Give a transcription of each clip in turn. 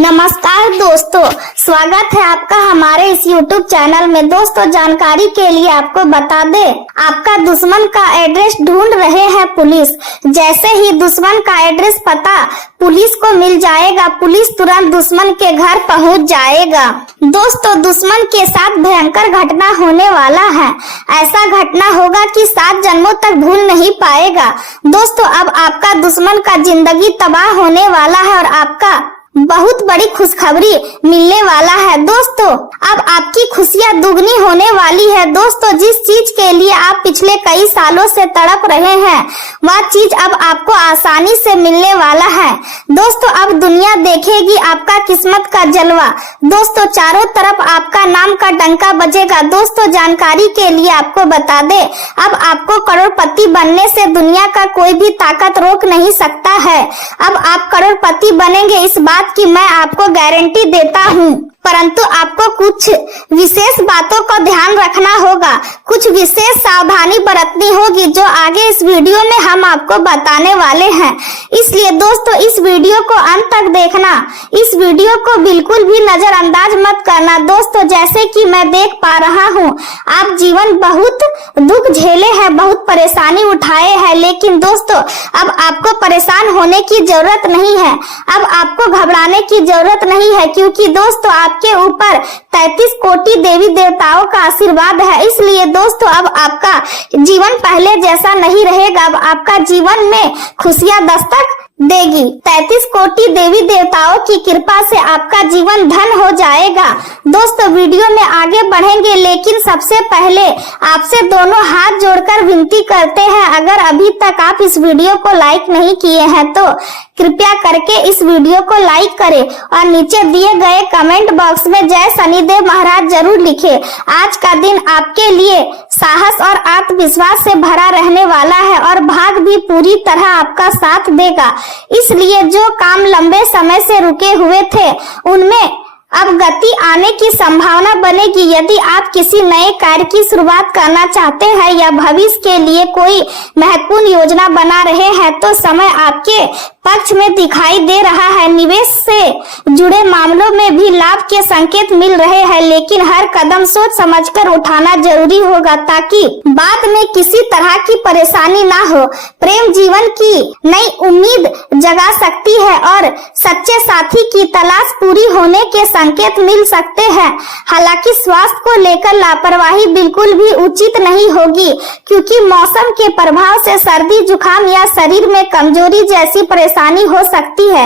नमस्कार दोस्तों, स्वागत है आपका हमारे इस YouTube चैनल में। दोस्तों, जानकारी के लिए आपको बता दें, आपका दुश्मन का एड्रेस ढूंढ रहे हैं पुलिस। जैसे ही दुश्मन का एड्रेस पता पुलिस को मिल जाएगा, पुलिस तुरंत दुश्मन के घर पहुंच जाएगा। दोस्तों, दुश्मन के साथ भयंकर घटना होने वाला है। ऐसा घटना होगा कि 7 जन्मों तक भूल नहीं पाएगा। दोस्तों, अब आपका दुश्मन का जिंदगी तबाह होने वाला है और आपका बहुत बड़ी खुशखबरी मिलने वाला है। दोस्तों, अब आपकी खुशियां दुगनी होने वाली है। दोस्तों, जिस चीज के लिए आप पिछले कई सालों से तड़प रहे हैं, वह चीज अब आपको आसानी से मिलने वाला है। दोस्तों, अब दुनिया देखेगी आपका किस्मत का जलवा। दोस्तों, चारों तरफ आपका नाम का डंका बजेगा। दोस्तों, जानकारी के लिए आपको बता दे, अब आपको करोड़पति बनने से दुनिया का कोई भी ताकत रोक नहीं सकता है। अब आप करोड़पति बनेंगे, इस बात की मैं आपको गारंटी देता हूँ। परंतु आपको कुछ विशेष बातों को ध्यान रखना होगा, कुछ विशेष सावधानी बरतनी होगी, जो आगे इस वीडियो में हम आपको बताने वाले हैं। इसलिए दोस्तों, इस वीडियो को अंत तक देखना, इस वीडियो को बिल्कुल भी नजरअंदाज मत करना। दोस्तों, जैसे कि मैं देख पा रहा हूँ, आप जीवन बहुत दुख झेले हैं, बहुत परेशानी उठाए हैं, लेकिन दोस्तों अब आपको परेशान होने की जरूरत नहीं है, अब आपको घबराने की जरूरत नहीं है, क्योंकि दोस्तों आपके ऊपर 33 कोटि देवी देवताओं का आशीर्वाद है। इसलिए दोस्तों, अब आपका जीवन पहले जैसा नहीं रहेगा, अब आपका जीवन में खुशियां दस्तक देगी। 33 कोटि देवी देवताओं की कृपा से आपका जीवन धन हो जाएगा। दोस्तों, वीडियो में आगे बढ़ेंगे, लेकिन सबसे पहले आपसे दोनों हाथ जोड़कर विनती करते हैं, अगर अभी तक आप इस वीडियो को लाइक नहीं किए हैं तो कृपया करके इस वीडियो को लाइक करें और नीचे दिए गए कमेंट बॉक्स में जय शनिदेव महाराज जरूर लिखें। आज का दिन आपके लिए साहस और आत्मविश्वास से भरा रहने वाला है और भाग भी पूरी तरह आपका साथ देगा। इसलिए जो काम लंबे समय से रुके हुए थे, उनमें अब गति आने की संभावना बनेगी। यदि आप किसी नए कार्य की शुरुआत करना चाहते हैं या भविष्य के लिए कोई महत्वपूर्ण योजना बना रहे हैं, तो समय आपके पक्ष में दिखाई दे रहा है। निवेश से जुड़े मामलों में भी लाभ के संकेत मिल रहे हैं, लेकिन हर कदम सोच समझकर उठाना जरूरी होगा, ताकि बाद में किसी तरह की परेशानी ना हो। प्रेम जीवन की नई उम्मीद जगा सकती है और सच्चे साथी की तलाश पूरी होने के संकेत मिल सकते हैं। हालांकि स्वास्थ्य को लेकर लापरवाही बिल्कुल भी उचित नहीं होगी, क्योंकि मौसम के प्रभाव से सर्दी जुकाम या शरीर में कमजोरी जैसी परेशानी हो सकती है।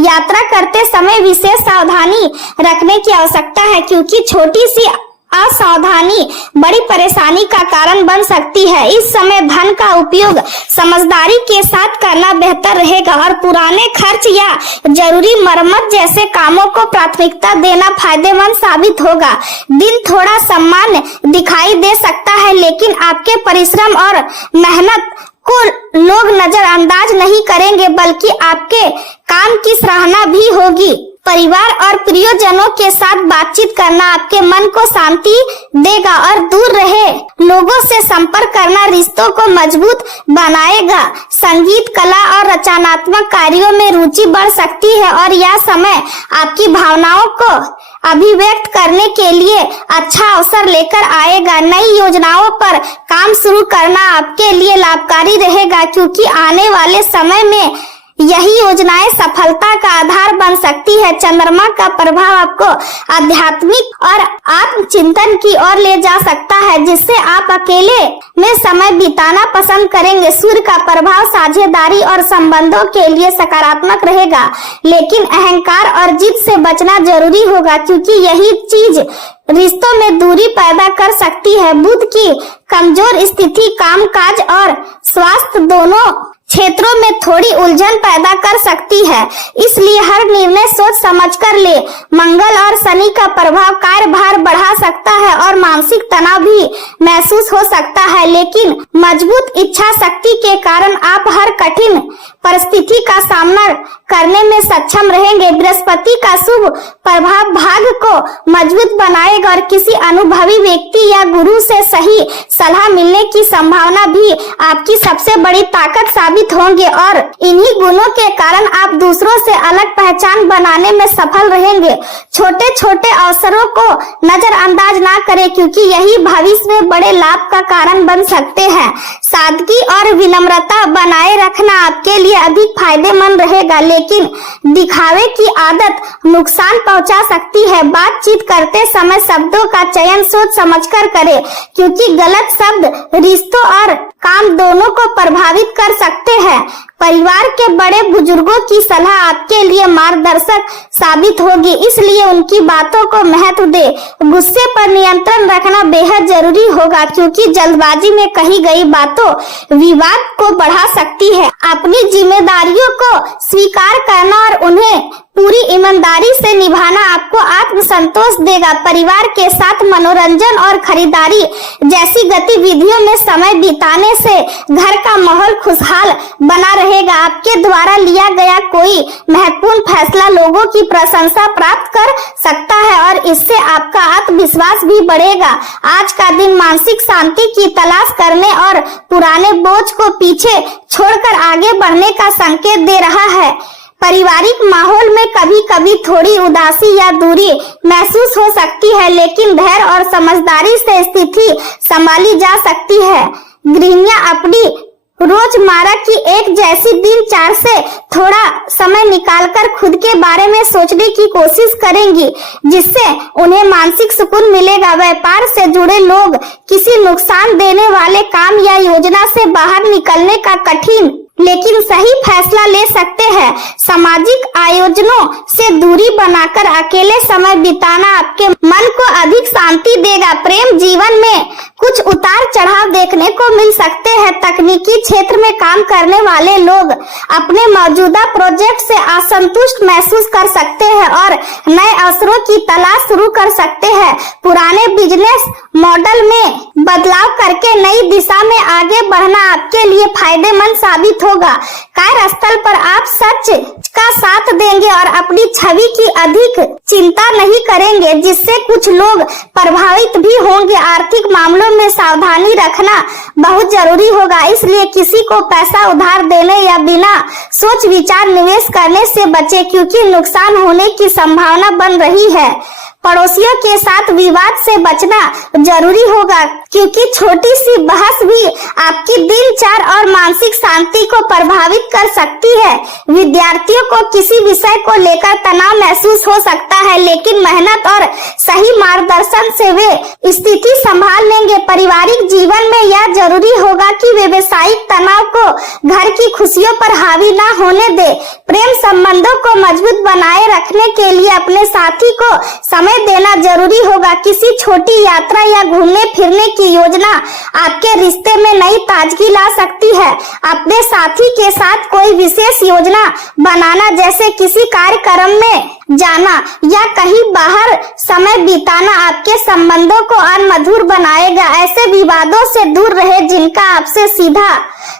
यात्रा करते समय विशेष सावधानी रखने की आवश्यकता है, क्योंकि छोटी सी असावधानी बड़ी परेशानी का कारण बन सकती है। इस समय धन का उपयोग समझदारी के साथ करना बेहतर रहेगा और पुराने खर्च या जरूरी मरम्मत जैसे कामों को प्राथमिकता देना फायदेमंद साबित होगा। दिन थोड़ा सामान्य दिखाई दे सकता है, लेकिन आपके परिश्रम और मेहनत को लोग नजरअंदाज नहीं करेंगे, बल्कि आपके काम की सराहना भी होगी। परिवार और प्रियजनों के साथ बातचीत करना आपके मन को शांति देगा और दूर रहे लोगों से संपर्क करना रिश्तों को मजबूत बनाएगा। संगीत, कला और रचनात्मक कार्यों में रुचि बढ़ सकती है और यह समय आपकी भावनाओं को अभिव्यक्त करने के लिए अच्छा अवसर लेकर आएगा। नई योजनाओं पर काम शुरू करना आपके लिए लाभकारी रहेगा, क्योंकि आने वाले समय में यही योजनाएं सफलता का आधार बन सकती है। चंद्रमा का प्रभाव आपको आध्यात्मिक और आत्मचिंतन की ओर ले जा सकता है, जिससे आप अकेले में समय बिताना पसंद करेंगे। सूर्य का प्रभाव साझेदारी और संबंधों के लिए सकारात्मक रहेगा, लेकिन अहंकार और जिद से बचना जरूरी होगा, क्योंकि यही चीज रिश्तों में दूरी पैदा कर सकती है। बुध की कमजोर स्थिति कामकाज और स्वास्थ्य दोनों क्षेत्रों में थोड़ी उलझन पैदा कर सकती है, इसलिए हर निर्णय सोच समझकर ले। मंगल और शनि का प्रभाव कार्यभार बढ़ा सकता है और मानसिक तनाव भी महसूस हो सकता है, लेकिन मजबूत इच्छा शक्ति के कारण आप हर कठिन परिस्थिति का सामना करने में सक्षम रहेंगे। बृहस्पति का शुभ प्रभाव भाग्य को मजबूत बनाएगा और किसी अनुभवी व्यक्ति या गुरु से सही सलाह मिलने की संभावना भी आपकी सबसे बड़ी ताकत साबित साबित होंगे और इन्हीं गुणों के कारण आप दूसरों से अलग पहचान बनाने में सफल रहेंगे। छोटे छोटे अवसरों को नजरअंदाज ना करें, क्योंकि यही भविष्य में बड़े लाभ का कारण बन सकते हैं। सादगी और विनम्रता बनाए रखना आपके लिए अधिक फायदेमंद रहेगा, लेकिन दिखावे की आदत नुकसान पहुंचा सकती है। बातचीत करते समय शब्दों का चयन सोच समझकर करें, क्योंकि गलत शब्द रिश्तों और काम दोनों को प्रभावित कर सकते हैं। परिवार के बड़े बुजुर्गों की सलाह आपके लिए मार्गदर्शक साबित होगी, इसलिए उनकी बातों को महत्व दे। गुस्से पर नियंत्रण रखना बेहद जरूरी होगा, क्योंकि जल्दबाजी में कही गई बातों विवाद को बढ़ा सकती है। अपनी जिम्मेदारियों को स्वीकार करना और उन्हें पूरी ईमानदारी से निभाना आपको आत्मसंतोष देगा। परिवार के साथ मनोरंजन और खरीदारी जैसी गतिविधियों में समय बिताने से घर का माहौल खुशहाल बना रहेगा। आपके द्वारा लिया गया कोई महत्वपूर्ण फैसला लोगों की प्रशंसा प्राप्त कर सकता है और इससे आपका आत्मविश्वास भी बढ़ेगा। आज का दिन मानसिक शांति की तलाश करने और पुराने बोझ को पीछे छोड़कर आगे बढ़ने का संकेत दे रहा है। पारिवारिक माहौल में कभी कभी थोड़ी उदासी या दूरी महसूस हो सकती है, लेकिन धैर्य और समझदारी से स्थिति संभाली जा सकती है। गृहिणियां अपनी रोजमर्रा की एक जैसी दिनचर्या से थोड़ा समय निकालकर खुद के बारे में सोचने की कोशिश करेंगी, जिससे उन्हें मानसिक सुकून मिलेगा। व्यापार से जुड़े लोग किसी नुकसान देने वाले काम या योजना से बाहर निकलने का कठिन लेकिन सही फैसला ले सकते हैं। सामाजिक आयोजनों से दूरी बनाकर अकेले समय बिताना आपके मन को अधिक शांति देगा। प्रेम जीवन में कुछ उतार चढ़ाव देखने को मिल सकते हैं। तकनीकी क्षेत्र में काम करने वाले लोग अपने मौजूदा प्रोजेक्ट से असंतुष्ट महसूस कर सकते हैं और नए अवसरों की तलाश शुरू कर सकते हैं। पुराने बिजनेस मॉडल में बदलाव करके नई दिशा में आगे बढ़ना आपके लिए फायदेमंद साबित होगा। कार्यस्थल पर आप सच का साथ देंगे और अपनी छवि की अधिक चिंता नहीं करेंगे, जिससे कुछ लोग प्रभावित भी होंगे। आर्थिक मामलों में सावधानी रखना बहुत जरूरी होगा, इसलिए किसी को पैसा उधार देने या बिना सोच विचार निवेश करने से बचें, क्योंकि नुकसान होने की संभावना बन रही है। पड़ोसियों के साथ विवाद से बचना जरूरी होगा, क्योंकि छोटी सी बहस भी आपकी दिनचर्या और मानसिक शांति को प्रभावित कर सकती है। विद्यार्थियों को किसी विषय को लेकर तनाव महसूस हो सकता है, लेकिन मेहनत और सही मार्गदर्शन से वे स्थिति संभाल लेंगे। पारिवारिक जीवन में यह जरूरी होगा कि व्यावसायिक तनाव को घर की खुशियों पर हावी न होने दे। प्रेम संबंधों को मजबूत बनाए रखने के लिए अपने साथी को समय देना जरूरी होगा। किसी छोटी यात्रा या घूमने फिरने की योजना आपके रिश्ते में नई ताजगी ला सकती है। अपने साथी के साथ कोई विशेष योजना बनाना, जैसे किसी कार्यक्रम में जाना या कहीं बाहर समय बिताना, आपके संबंधों को और मधुर बनाएगा। ऐसे विवादों से दूर रहे जिनका आपसे सीधा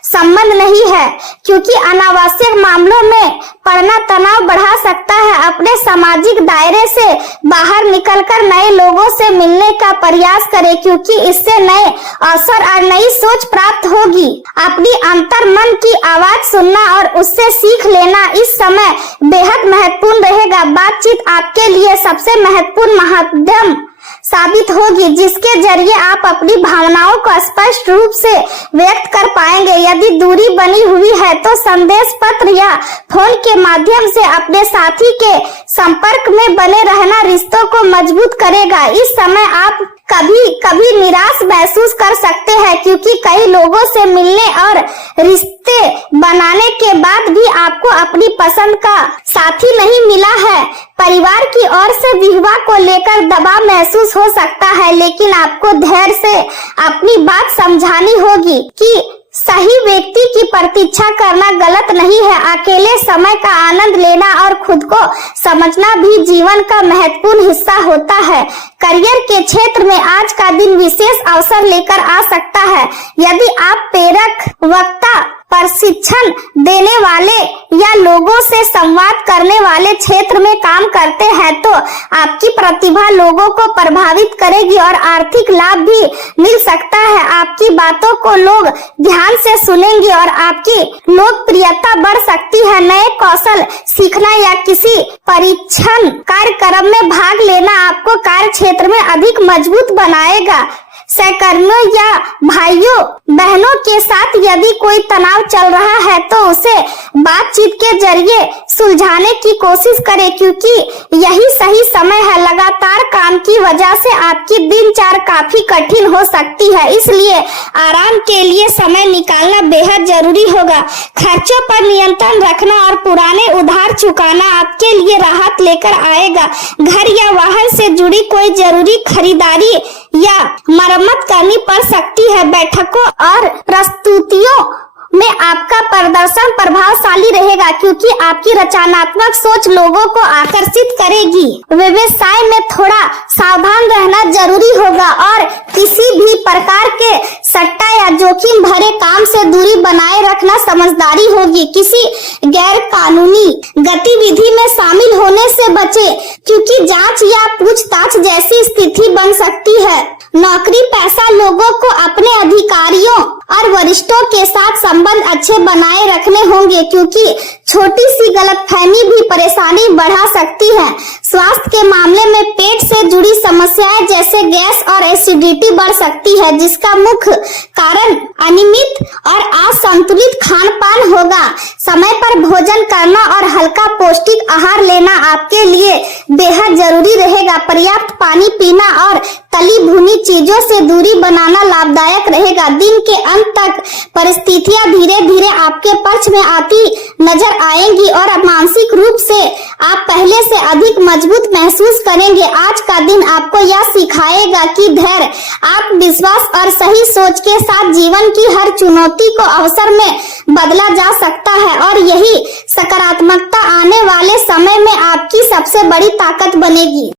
संबंध नहीं है, क्योंकि अनावश्यक मामलों में पड़ना तनाव बढ़ा सकता है। अपने सामाजिक दायरे से बाहर निकलकर नए लोगों से मिलने का प्रयास करें, क्योंकि इससे नए अवसर और नई सोच प्राप्त होगी। अपनी अंतर मन की आवाज सुनना और उससे सीख लेना इस समय बेहद महत्वपूर्ण रहेगा। बातचीत आपके लिए सबसे महत्वपूर्ण माध्यम साबित होगी, जिसके जरिए आप अपनी भावनाओं को स्पष्ट रूप से व्यक्त कर पाएंगे। यदि दूरी बनी हुई है तो संदेश पत्र या फोन के माध्यम से अपने साथी के संपर्क में बने रहना रिश्तों को मजबूत करेगा। इस समय आप कभी कभी निराश महसूस कर सकते हैं, क्योंकि कई लोगों से मिलने और रिश्ते बनाने के बाद भी आपको अपनी पसंद का साथी नहीं मिला है। परिवार की ओर से विवाह को लेकर दबाव महसूस हो सकता है, लेकिन आपको धैर्य से अपनी बात समझानी होगी कि सही व्यक्ति की प्रतीक्षा करना गलत नहीं है। अकेले समय का आनंद लेना और खुद को समझना भी जीवन का महत्वपूर्ण हिस्सा होता है। करियर के क्षेत्र में आज का दिन विशेष अवसर लेकर आ सकता है। यदि आप प्रेरक वक्ता प्रशिक्षण देने वाले या लोगों से संवाद करने वाले क्षेत्र में काम करते हैं तो आपकी प्रतिभा लोगों को प्रभावित करेगी और आर्थिक लाभ भी मिल सकता है। आपकी बातों को लोग ध्यान से सुनेंगे और आपकी लोकप्रियता बढ़ सकती है। नए कौशल सीखना या किसी परीक्षण कार्यक्रम में भाग लेना आपको कार्य क्षेत्र में अधिक मजबूत बनाएगा। सहकर्मियों या भाइयों बहनों के साथ यदि कोई तनाव चल रहा है तो उसे बातचीत के जरिए सुलझाने की कोशिश करें, क्योंकि यही सही समय है। लगातार काम की वजह से आपकी दिनचर्या काफी कठिन हो सकती है, इसलिए आराम के लिए समय निकालना बेहद जरूरी होगा। खर्चों पर नियंत्रण रखना और पुराने उधार चुकाना आपके लिए राहत लेकर आएगा। घर या वाहन से जुड़ी कोई जरूरी खरीदारी या मरम्मत करनी पड़ सकती है। बैठकों और प्रस्तुतियों में आपका प्रदर्शन प्रभावशाली रहेगा, क्योंकि आपकी रचनात्मक सोच लोगों को आकर्षित करेगी। व्यवसाय में थोड़ा सावधान रहना जरूरी होगा और किसी भी प्रकार के सट्टा या जोखिम भरे काम से दूरी बनाए रखना समझदारी होगी। किसी गैर कानूनी गतिविधि में शामिल होने से बचे, क्योंकि जांच या पूछताछ जैसी स्थिति बन सकती है। नौकरी पेशा लोगों को अपने अधिकारियों और वरिष्ठों के साथ संबंध अच्छे बनाए रखने होंगे, क्योंकि छोटी सी गलतफहमी भी परेशानी बढ़ा सकती है। स्वास्थ्य के मामले में पेट से जुड़ी समस्याएं जैसे गैस और एसिडिटी बढ़ सकती है, जिसका मुख्य कारण अनियमित और असंतुलित खान पान होगा। समय पर भोजन करना और हल्का पौष्टिक आहार लेना आपके लिए बेहद जरूरी रहेगा। पर्याप्त पानी पीना और तली भुनी चीजों से दूरी बनाना लाभदायक रहेगा। दिन के अंत तक परिस्थितियां धीरे धीरे आपके पक्ष में आती नजर आएंगी और मानसिक रूप से आप पहले से अधिक मजबूत महसूस करेंगे। आज का दिन आपको यह सिखाएगा कि धैर्य, आत्मविश्वास और सही सोच के साथ जीवन की हर चुनौती को अवसर में बदला जा सकता है और यही सकारात्मकता आने वाले समय में आपकी सबसे बड़ी ताकत बनेगी।